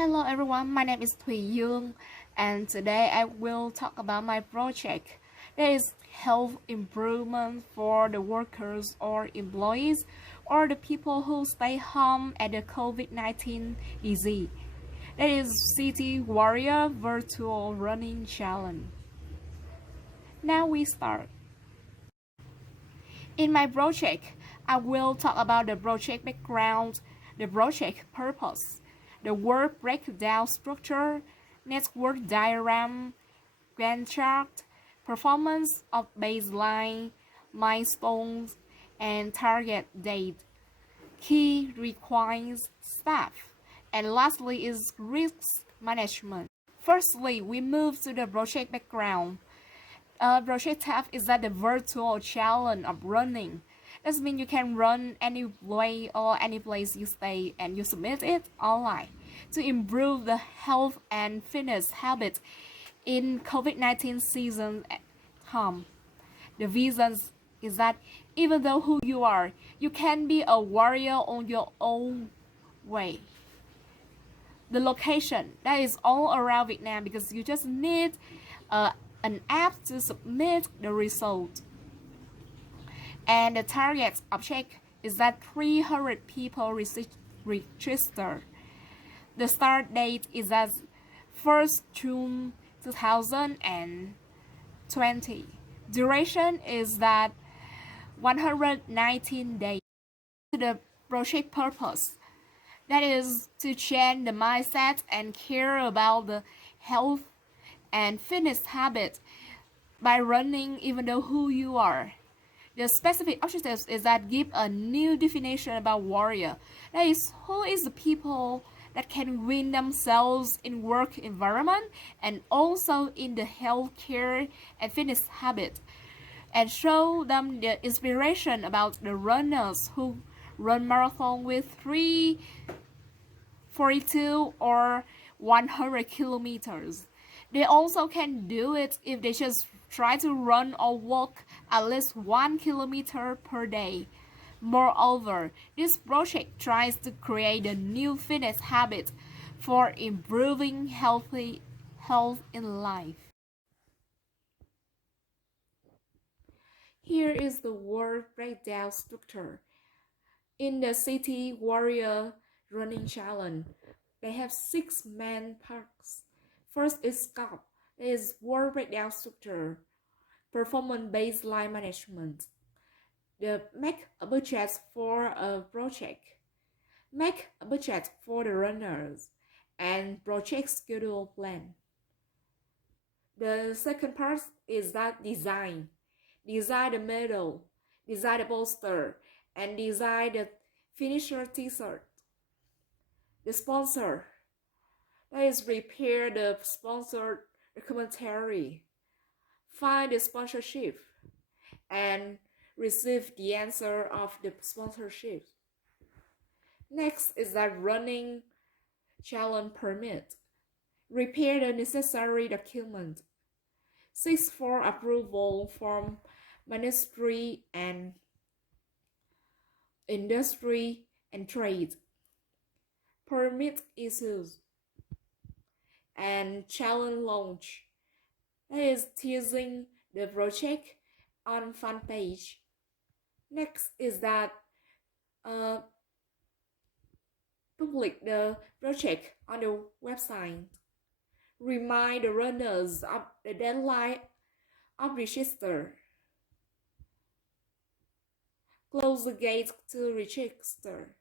Hello everyone, my name is Huynh and today I will talk about my project. That is health improvement for the workers or employees or the people who stay home at the COVID-19 disease. That is City Warrior Virtual Running Challenge. Now we start. In my project, I will talk about the project background, the project purpose, the work breakdown structure, network diagram, Gantt chart, performance of baseline, milestones, and target date, key requires staff, and lastly is risk management. Firstly, we move to the project background. Project tab is that the virtual challenge of running. That means you can run any way or any place you stay and you submit it online to improve the health and fitness habit in COVID-19 season at home. The vision is that even though who you are, you can be a warrior on your own way. The location, that is all around Vietnam because you just need an app to submit the result. And the target object is that 300 people register. The start date is at 1st June 2020. Duration is that 119 days. The project purpose, that is to change the mindset and care about the health and fitness habit by running even though who you are. The specific objectives is that give a new definition about warrior. That is, who is the people that can win themselves in work environment and also in the healthcare and fitness habit, and show them the inspiration about the runners who run marathon with 342 or 100 kilometers. They also can do it if they just try to run or walk at least 1 kilometer per day. Moreover, this project tries to create a new fitness habit for improving health in life. Here is the work breakdown structure. In the City Warrior Running Challenge, they have 6 main parts. First is scope, that is work breakdown structure, performance baseline management. Make a budget for a project, make a budget for the runners, and project schedule plan. The second part is that design the medal, design the poster, and design the finisher t-shirt. The sponsor, that is prepare the sponsored commentary, find the sponsorship, and receive the answer of the sponsorship. Next is that running challenge permit. Prepare the necessary document. Seek for approval from ministry and industry and trade. Permit issues and challenge launch. That is teasing the project on fan page. Next is that public the project on the website. Remind the runners of the deadline of register. Close the gate to register.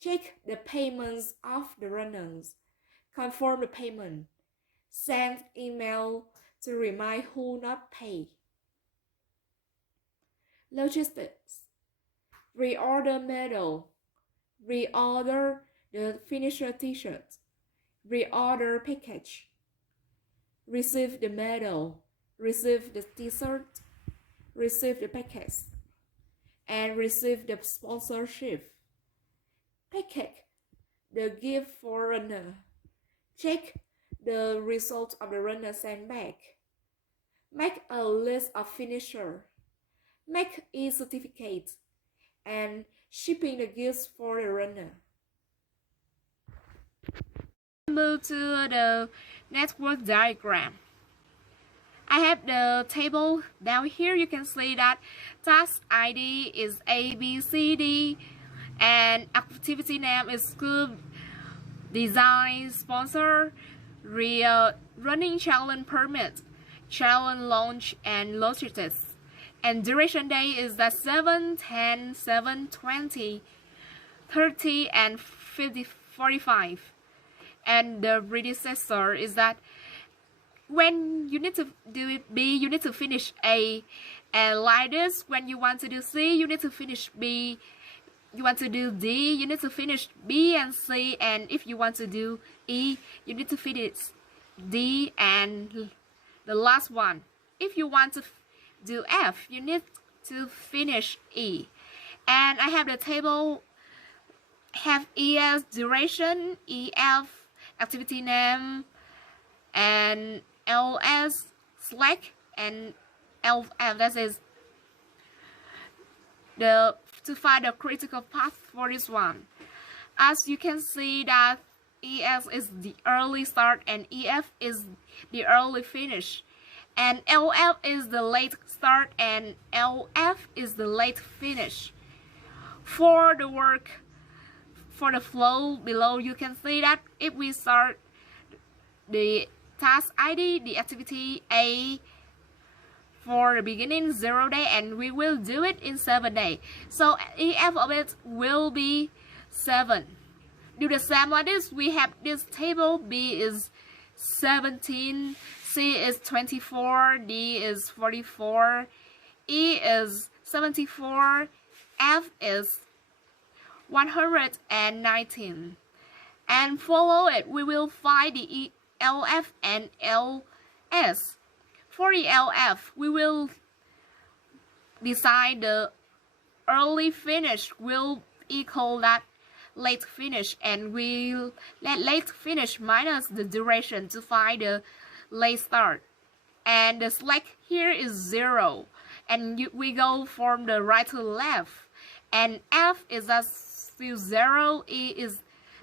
Check the payments of the runners. Confirm the payment. Send email to remind who not pay. Logistics. Reorder medal. Reorder the finisher t-shirt. Reorder package. Receive the medal. Receive the t-shirt. Receive the package. And receive the sponsorship. Package the gift for runner. Check the result of the runner sent back. Make a list of finisher. Make e-certificate and shipping the gifts for the runner. Move to the network diagram. I have the table down here. You can see that task ID is A, B, C, D, and activity name is scoop, design, sponsor, running challenge permit, challenge launch, and logistics. And duration day is that 7, 10, 7, 20, 30, and 50, 45. And the predecessor is that when you need to do B, you need to finish A. And like this, when you want to do C, you need to finish B. You want to do D, you need to finish B and C. And if you want to do E, you need to finish D and the last one. If you want to do F, you need to finish E. And I have the table, have ES duration, EF activity name, and LS slack, and LF, that is to find the critical path for this one. As you can see that ES is the early start and EF is the early finish, and LF is the late start and LF is the late finish. For the work, for the flow below, you can see that if we start the task ID, the activity A for the beginning 0 day, and we will do it in 7 days. So EF of it will be 7. Do the same like this. We have this table. B is 17, C is 24, D is 44, E is 74, F is 119. And follow it, we will find the LF and LS. For the LF, we will decide the early finish will equal that late finish, and we'll let late finish minus the duration to find the late start. And the slack here is 0, and we go from the right to left. And F is still 0, E is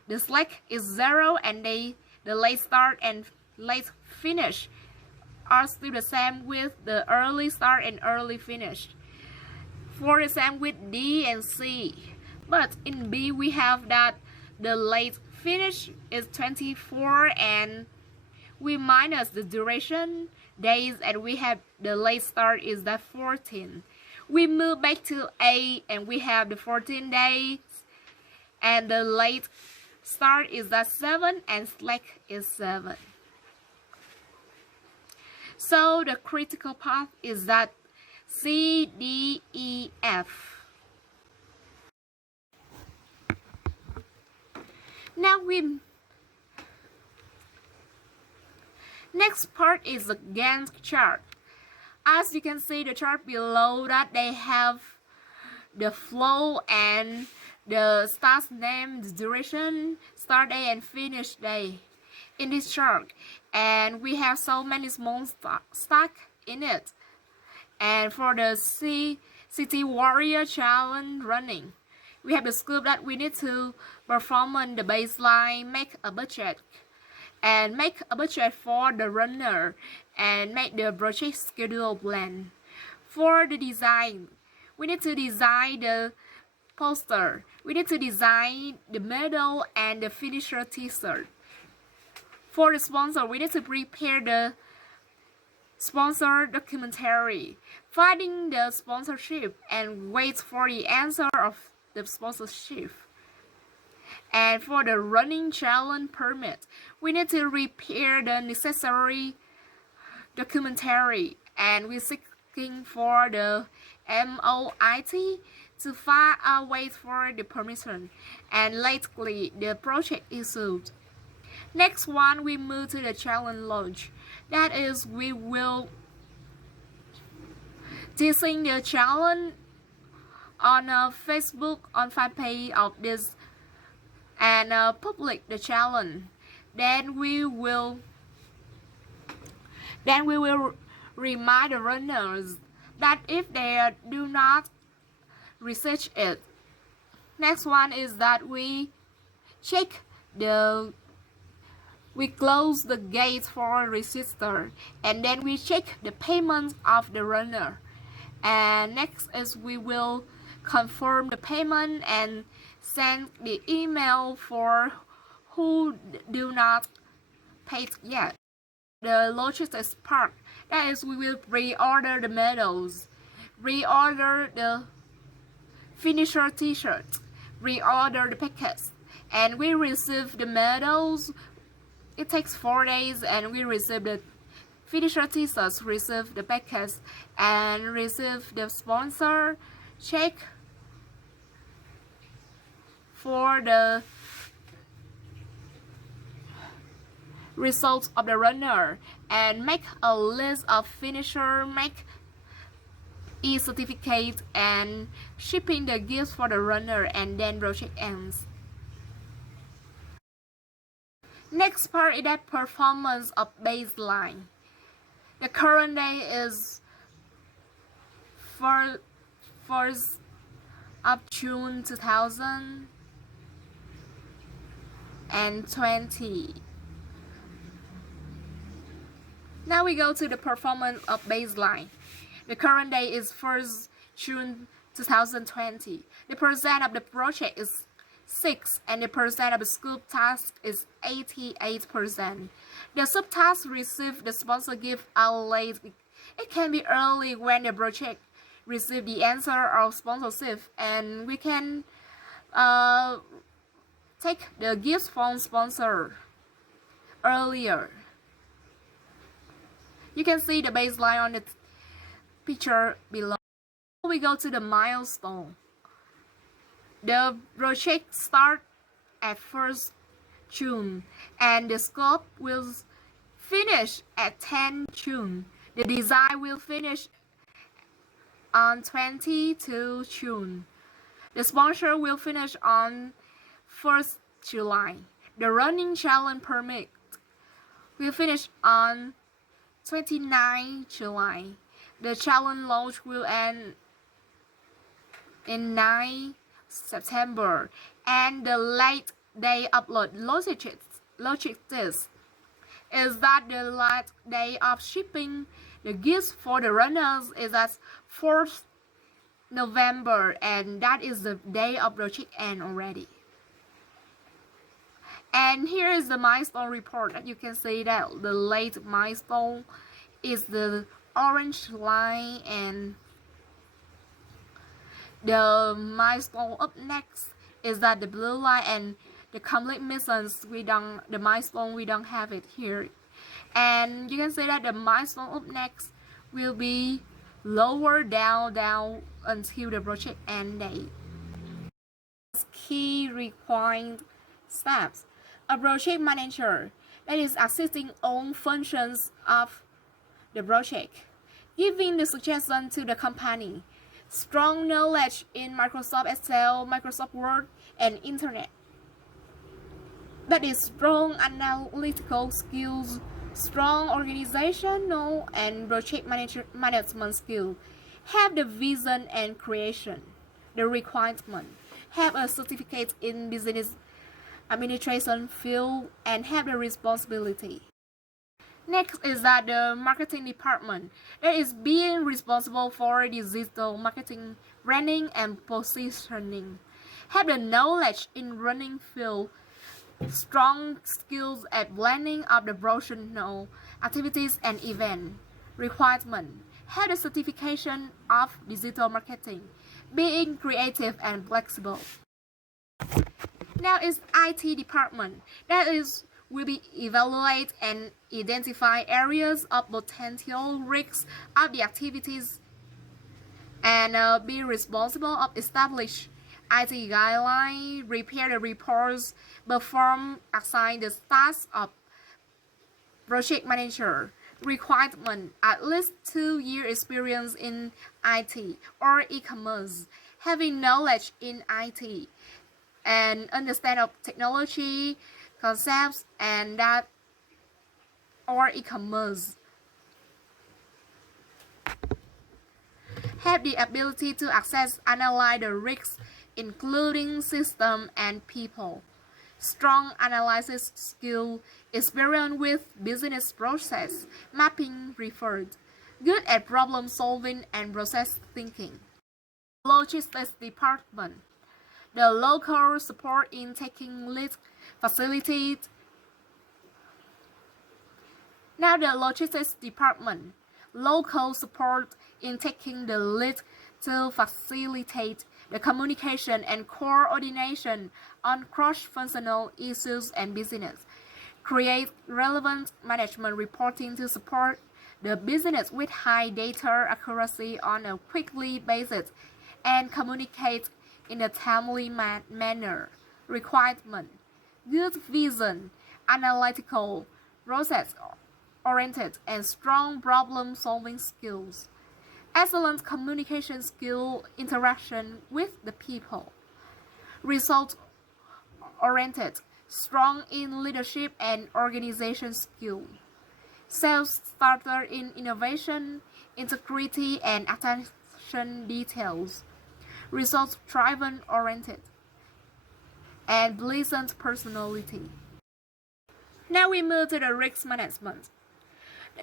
the slack is 0, and the late start and late finish are still the same with the early start and early finish. For the same with D and C. But in B we have that the late finish is 24 and we minus the duration days, and we have the late start is that 14. We move back to A and we have the 14 days and the late start is that 7 and slack is 7. So the critical path is that C, D, E, F. Now next part is the Gantt chart. As you can see the chart below that they have the flow and the start name, the duration, start day and finish day in this chart. And we have so many small stack in it. And for the City Warrior Challenge running, we have the scope that we need to perform on the baseline, make a budget, and make a budget for the runner, and make the project schedule plan. For the design, we need to design the poster, we need to design the medal and the finisher t-shirt. For the sponsor, we need to prepare the sponsor documentary, finding the sponsorship and wait for the answer of the sponsorship. And for the running challenge permit, we need to prepare the necessary documentary, and we're seeking for the MOIT to wait for the permission, and lately the project issued. Next one, we move to the challenge launch. That is, we will teasing the challenge on Facebook, on fan page of this, and public the challenge. Then we will remind the runners that if they do not research it. Next one is that we check the We close the gate for register, and then we check the payment of the runner. And next is we will confirm the payment and send the email for who do not pay yet. The logistics part, that is we will reorder the medals, reorder the finisher t-shirt, reorder the packets, and we receive the medals. It takes 4 days, and we receive the finisher t-shirts, receive the packets, and receive the sponsor check for the results of the runner, and make a list of finisher, make e-certificate, and shipping the gifts for the runner, and then project ends. Next part is that performance of baseline. The current day is 1st of June 2020. Now we go to the performance of baseline. The current day is 1st June 2020. The percent of the project is 6, and the percent of the scope task is 88%. The subtask receive the sponsor gift are late. It can be early when the project receive the answer of sponsorship, and we can take the gifts from sponsor earlier. You can see the baseline on the picture below. We go to the milestone. The project start at 1st June, and the scope will finish at 10 June. The design will finish on 22 June. The sponsor will finish on 1st July. The running challenge permit will finish on 29 July. The challenge launch will end in 9 September, and the late day upload logistics is that the last day of shipping the gifts for the runners is at 4th November, and that is the day of project end already. And here is the milestone report. That you can see that the late milestone is the orange line, and the milestone up next is that the blue line, and the complete missions the milestone we don't have it here. And you can see that the milestone up next will be lower down until the project end date. Key required steps. A project manager that is assisting all functions of the project, giving the suggestion to the company, strong knowledge in Microsoft Excel, Microsoft Word, and Internet. That is strong analytical skills, strong organizational and project management skills. Have the vision and creation, the requirement. Have a certificate in business administration field, and have the responsibility. Next is that the marketing department that is being responsible for digital marketing, branding, and positioning. Have the knowledge in running field, strong skills at blending of the promotional activities and event. Requirement. Have the certification of digital marketing, being creative and flexible. Now is IT department that is will be evaluate and identify areas of potential risks of the activities, and be responsible of establish IT guidelines, prepare the reports, perform assign the tasks of project manager. Requirement: at least 2 year experience in IT or e-commerce, having knowledge in IT and understand of technology concepts and that or e-commerce. Have the ability to assess, analyze the risks, including system and people. strong analysis skill, experience with business process, mapping referred, good at problem solving and process thinking. Logistics department, the local support in taking lead facilitate. Now the logistics department, local support in taking the lead to facilitate the communication and coordination on cross-functional issues and business, create relevant management reporting to support the business with high data accuracy on a quickly basis, and communicate in a timely manner. Requirement, good vision, analytical, process-oriented, and strong problem-solving skills. Excellent communication skill, interaction with the people. Result-oriented, strong in leadership and organization skill. Self-starter in innovation, integrity, and attention details. Result-driven oriented, and pleasant personality. Now we move to the risk management.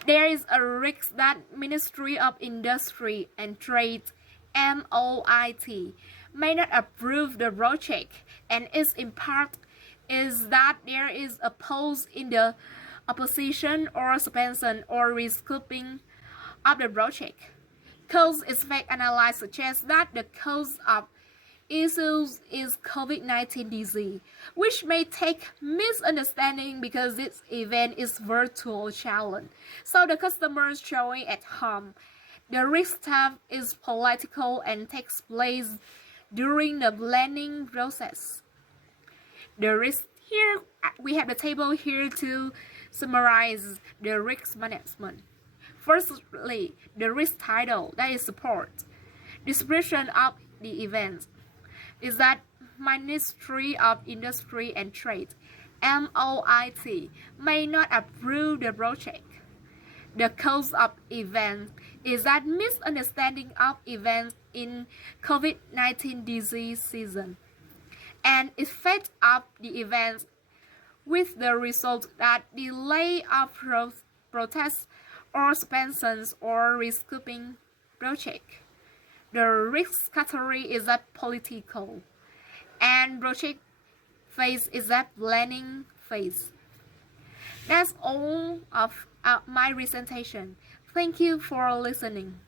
There is a risk that Ministry of Industry and Trade (MOIT) may not approve the project, and its impact is that there is a pause in the opposition or suspension or rescoping of the project. Cause-effect analysis suggests that the cause of issues is COVID-19 disease, which may take misunderstanding because this event is virtual challenge. So the customers showing at home. The risk tab is political and takes place during the planning process. The risk here, we have the table here to summarize the risk management. Firstly, the risk title, that is support. Description of the event is that Ministry of Industry and Trade (MOIT) may not approve the project. The cause of event is that misunderstanding of events in COVID-19 disease season, and effect of the event with the result that delay of protests or suspensions or rescoping project. The risk category is that political, and project phase is that planning phase. That's all of my presentation. Thank you for listening.